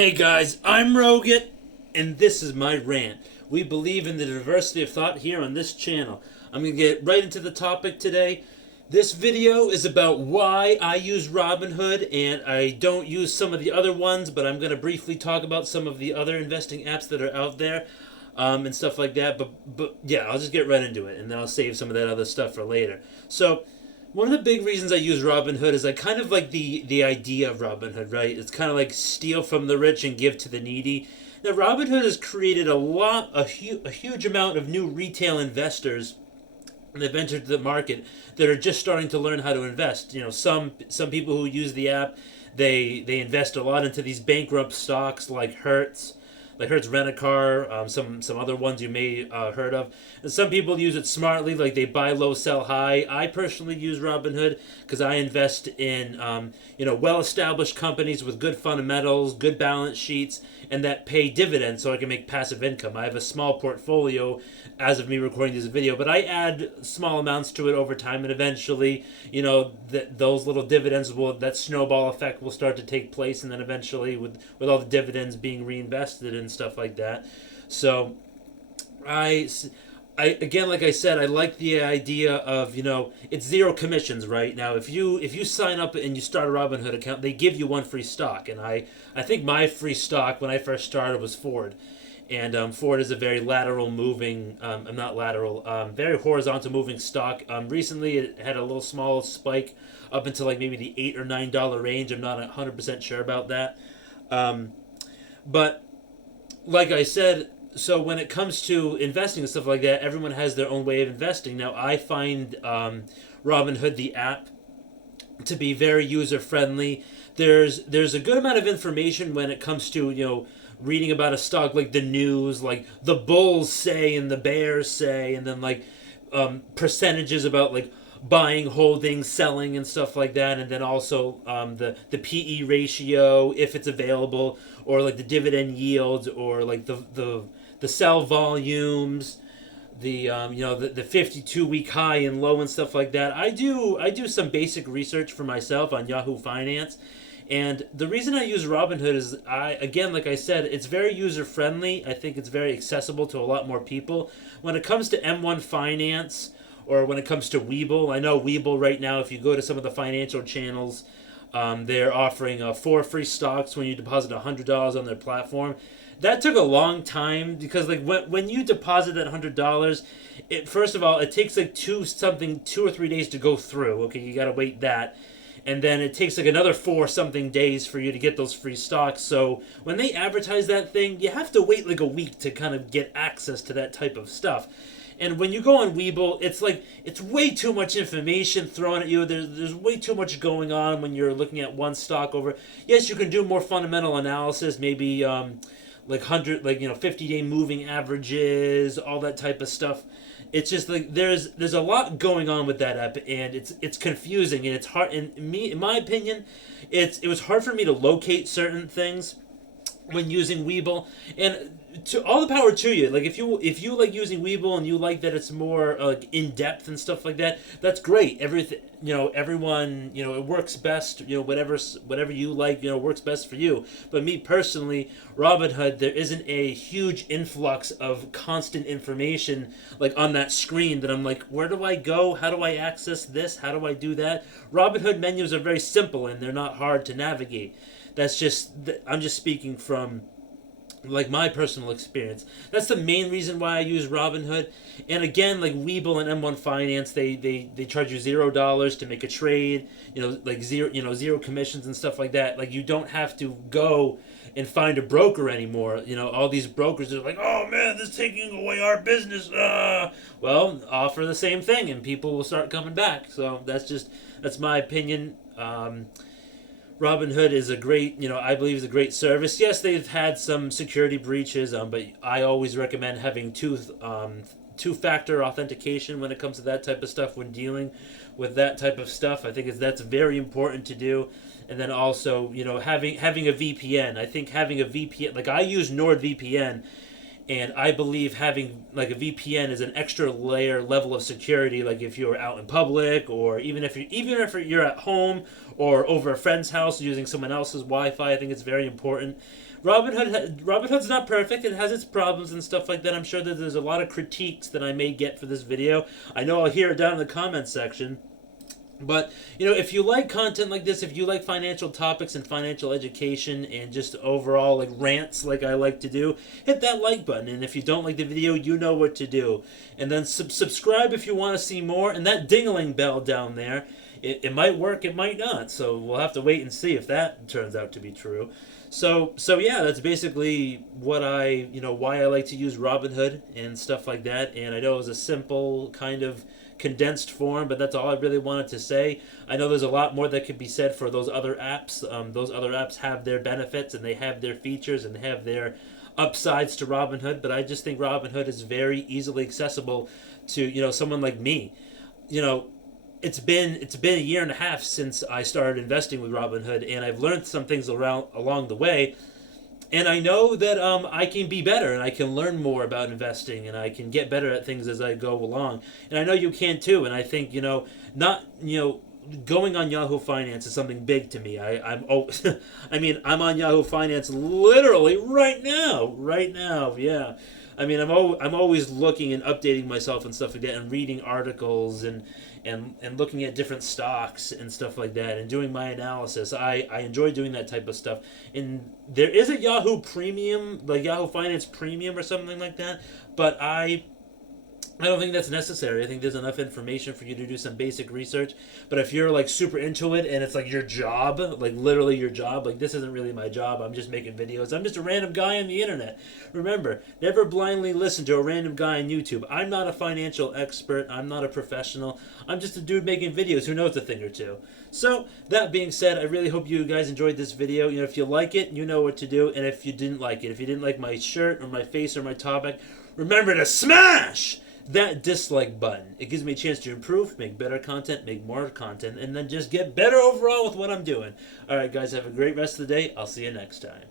Hey guys, I'm Roget, and this is my rant. We believe in the diversity of thought here on this channel. I'm going to get right into the topic today. This video is about why I use Robinhood and I don't use some of the other ones, but I'm going to briefly talk about some of the other investing apps that are out there and stuff like that. But yeah, I'll just get right into it, and then I'll save some of that other stuff for later. So, one of the big reasons I use Robinhood is I kind of like the idea of Robinhood, right? It's kind of like steal from the rich and give to the needy. Now, Robinhood has created a huge amount of new retail investors that have entered the market that are just starting to learn how to invest. You know, some people who use the app, they invest a lot into these bankrupt stocks like Hertz Rent-A-Car, some other ones you may heard of. And some people use it smartly, like they buy low, sell high. I personally use Robinhood because I invest in well-established companies with good fundamentals, good balance sheets, and that pay dividends, so I can make passive income. I have a small portfolio as of me recording this video, but I add small amounts to it over time, and eventually, those little dividends that snowball effect will start to take place, and then eventually, with all the dividends being reinvested and stuff like that. So, I again, like I said, I like the idea of it's zero commissions right now. If you sign up and you start a Robinhood account, they give you one free stock, and I think my free stock when I first started was Ford. And Ford is a very lateral moving, not lateral, very horizontal moving stock. Recently, it had a little small spike up into like maybe the $8 or $9 range. I'm not 100% sure about that. But like I said, so when it comes to investing and stuff like that, everyone has their own way of investing. Now, I find Robinhood, the app, to be very user friendly. There's a good amount of information when it comes to reading about a stock, like the news, like the bulls say and the bears say, and then like percentages about like buying, holding, selling, and stuff like that, and then also the PE ratio if it's available, or like the dividend yields, or like the sell volumes, the 52-week high and low and stuff like that. I do some basic research for myself on Yahoo Finance. And the reason I use Robinhood is, like I said, it's very user friendly. I think it's very accessible to a lot more people. When it comes to M1 Finance, or when it comes to Webull, I know Webull right now, if you go to some of the financial channels, they're offering 4 free stocks when you deposit $100 on their platform. That took a long time because like when you deposit that $100, first of all, it takes like 2 or 3 days to go through. Okay, you gotta wait that. And then it takes like another 4 something days for you to get those free stocks. So when they advertise that thing, you have to wait like a week to kind of get access to that type of stuff. And when you go on Webull, it's way too much information thrown at you. There's way too much going on when you're looking at one stock over. Yes, you can do more fundamental analysis, maybe like 50-day moving averages, all that type of stuff. It's just like there's a lot going on with that app, and it's confusing, and it's hard. And in my opinion, it was hard for me to locate certain things when using Webull. And to all the power to you. Like if you like using Webull and you like that it's more like in depth and stuff like that, that's great. Everything everyone it works best. Whatever you like works best for you. But me personally, Robinhood, there isn't a huge influx of constant information like on that screen that I'm like, where do I go? How do I access this? How do I do that? Robinhood menus are very simple and they're not hard to navigate. I'm just speaking from like my personal experience. That's the main reason why I use Robinhood. And again, like Webull and M1 Finance, they charge you $0 to make a trade. Like zero commissions and stuff like that. Like you don't have to go and find a broker anymore. All these brokers are like, oh man, this is taking away our business. Well, offer the same thing and people will start coming back. So that's my opinion. Robinhood is I believe is a great service. Yes, they've had some security breaches, but I always recommend having two-factor authentication when it comes to that type of stuff when dealing with that type of stuff. I think that's very important to do. And then also, having a VPN. I think having a VPN, like I use NordVPN, And I believe having like a VPN is an extra level of security. Like if you're out in public, or even if you're at home or over a friend's house using someone else's Wi-Fi, I think it's very important. Robinhood's not perfect. It has its problems and stuff like that. I'm sure that there's a lot of critiques that I may get for this video. I know I'll hear it down in the comments section. But, if you like content like this, if you like financial topics and financial education and just overall like rants like I like to do, hit that like button. And if you don't like the video, you know what to do. And then subscribe if you want to see more. And that ding-a-ling bell down there, it might work, it might not. So we'll have to wait and see if that turns out to be true. So yeah, that's basically why I like to use Robinhood and stuff like that. And I know it was a simple kind of condensed form, but that's all I really wanted to say. I know there's a lot more that could be said for those other apps. Those other apps have their benefits and they have their features and they have their upsides to Robinhood, but I just think Robinhood is very easily accessible to someone like me. It's been a year and a half since I started investing with Robinhood, and I've learned some things along the way. And I know that I can be better, and I can learn more about investing, and I can get better at things as I go along. And I know you can too. And I think going on Yahoo Finance is something big to me. I'm I'm on Yahoo Finance literally right now. Yeah. I'm always looking and updating myself and stuff like that, and reading articles and looking at different stocks and stuff like that, and doing my analysis. I enjoy doing that type of stuff. And there is a Yahoo Premium, like Yahoo Finance Premium or something like that, but I don't think that's necessary. I think there's enough information for you to do some basic research. But if you're like super into it and it's like your job, like literally your job, like this isn't really my job. I'm just making videos. I'm just a random guy on the internet. Remember, never blindly listen to a random guy on YouTube. I'm not a financial expert. I'm not a professional. I'm just a dude making videos who knows a thing or two. So that being said, I really hope you guys enjoyed this video. If you like it, you know what to do. And if you didn't like it, if you didn't like my shirt or my face or my topic, remember to smash that dislike button. It gives me a chance to improve, make better content, make more content, and then just get better overall with what I'm doing. Alright guys, have a great rest of the day. I'll see you next time.